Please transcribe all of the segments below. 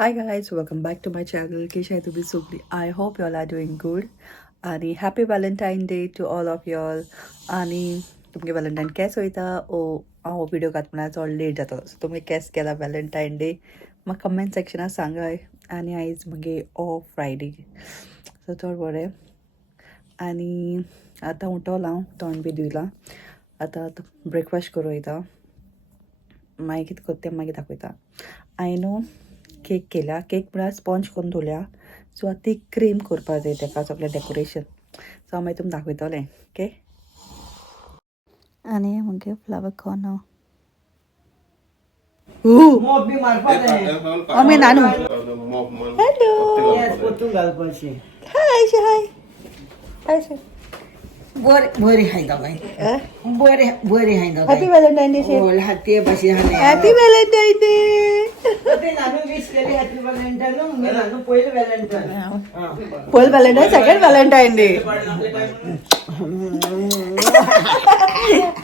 Hi guys, welcome back to my channel. Kesha to be Sugli. I hope you all are doing good. आणि happy Valentine Day to all of you all. आणि तुमगे Valentine case वयता ओ हांव video काडटना चड late जाता सो तुमगे case केला व्हॅलेंटाईन डे म्हाका कमेंट सेक्शनात सांगाय. आनी आयज म्हगे ऑफ फ्रायडे सो चड बरें. आनी आतां उठोला हांव तोंड बी दिलां. आतां ब्रेकफास्ट करूं वयता. मागीर कितें करता तें मागीर दाखयता. हांवें केक केल्या. केक म्हळ्यार स्पॉन्ज करून दवरल्या. सो आतां ती क्रीम करपाक जाय तेका सगळें डेकोरेशन. सो हांव मागीर तुमकां दाखयतलें. ओके. आनी म्हगे फ्लावर कॉर्न आमी नानू. हॅलो. हाय हाय हाय. बरी हाय दोगांय बरी हाय दोगांय. Happy Valentine day. हाती भाशी हॅपी व्हॅलेंटाईन डे. नानू विश केली हॅपी व्हॅलेंटाईन. नानू पयली व्हॅलेंटाईन फुल व्हॅलेंटाईन सेकंड व्हॅलेंटाईन डे.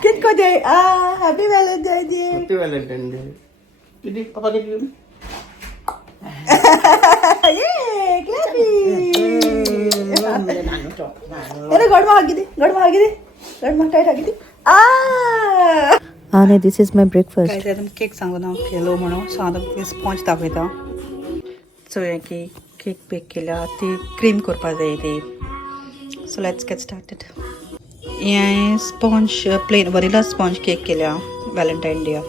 कित कोदे happy Valentine day. Happy Valentine day. किती पापा किती ये क्लॅपिंग. अरे गडमा हागी गडमा टाईट हागी आणि दिस इज माय ब्रेकफास्ट. काय केक सांगून हांव केलो म्हणून सो हांव स्पॉन्ज दाखयता. सो हे केक बेक केल्या ती क्रीम करपाक जाय ती. So let's get started. हे sponge plain vanilla sponge cake केल्या Valentine day.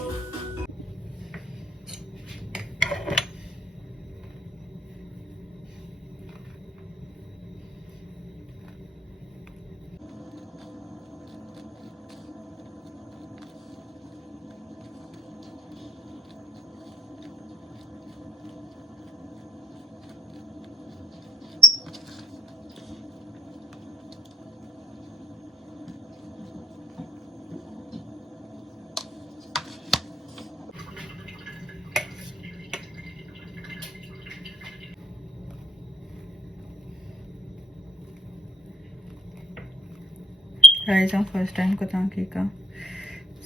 Guys, I'm first time kotang cake.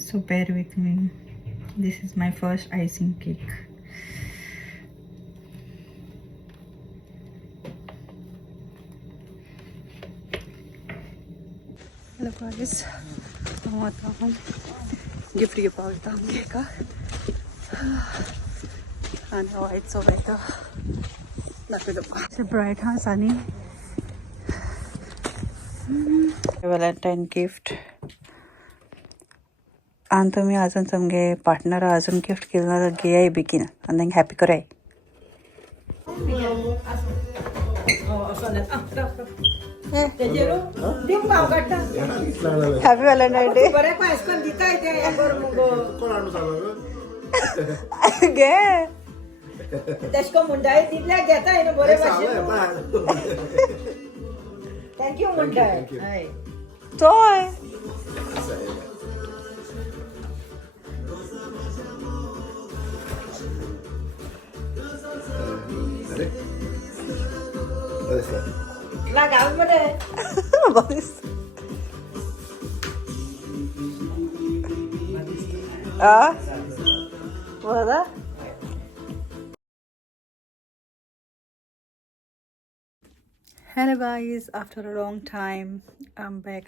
So bear with me. This is my first icing cake. Hello guys. I'm gift घेवपाक वयता केका. And how it's so better. It's bright house आणि Valentine gift. आणि तुम्ही अजून तुमगे पार्टनरा अजून gift केलं ना तर घेयाय बेगीन आनी तांकां हॅपी कराय. Happy Valentine day. घे तेशको मुंडाय दिल्या घेता न्हू बरे भाशेन. थँक्यू मुंडाय. चोय लागाव बरे. बरं. Hello guys, after a long time I'm back.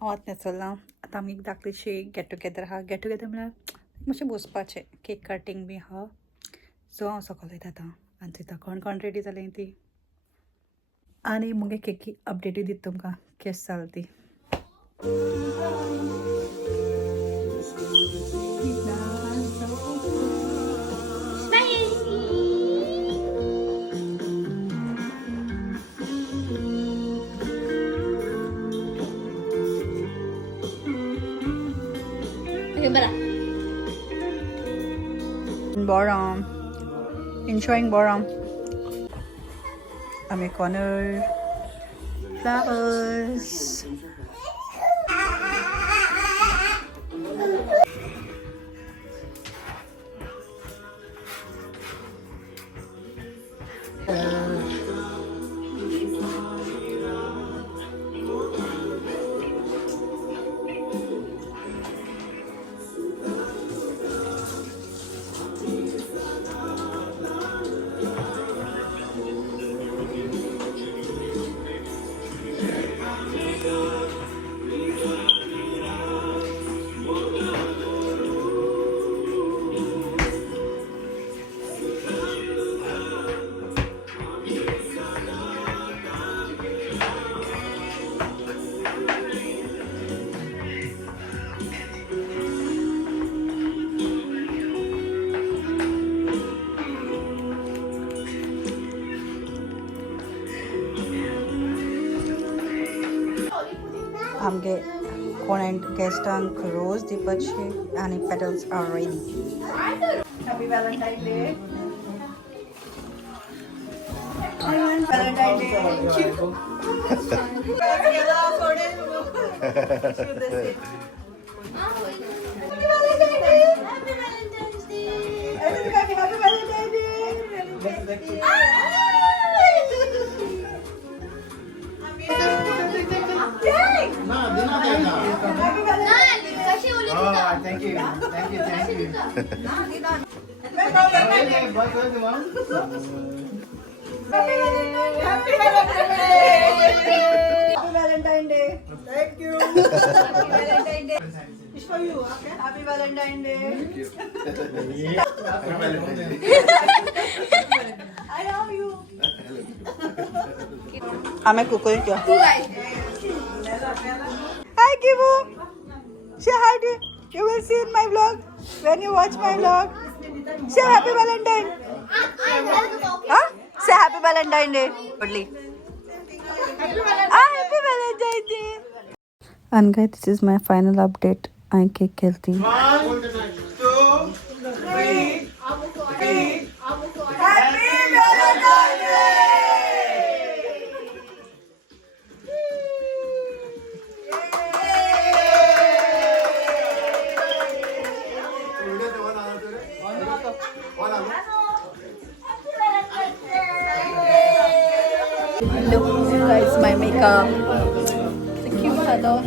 हांव न्हेसोलां. आतां आमी धाकलीशी गेट टुगेदर आहा. गेट टुगेदर म्हळ्यार मातशें बसपाचें. केक कटींग बी आहा. सो हांव सकयल वयता आतां आनी थंयता कोण रेडी जालीं ती. आनी मुगे केकी अपडेटी दिता तुमकां केस जाल ती. Boram. Enjoying Boram. Ami corner flowers. आमगे कोण गेस्टांक रोज दिवपाचे आणि petals are ready. Happy Valentine Day. Valentine Day. Thank you. Happy Valentine Day. It's for you, okay? Happy Valentine Day. Thank you. I love you. I'm a cooker. Hi, Kivu. Say hi to. You will see in my vlog when you watch my vlog. Say Happy Valentine. Huh? Say Happy Valentine Day. Happy Valentine Day. And guys, this is my final update. I cake healthy. 1, 2, 3. Happy Valentine Day. Look, guys, my makeup. It's a cute color.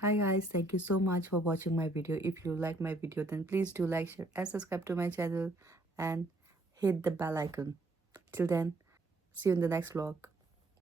Hi guys, thank you so much for watching my video. If you like my video, then please do like, share and subscribe to my channel and hit the bell icon. Till then, see you in the next vlog.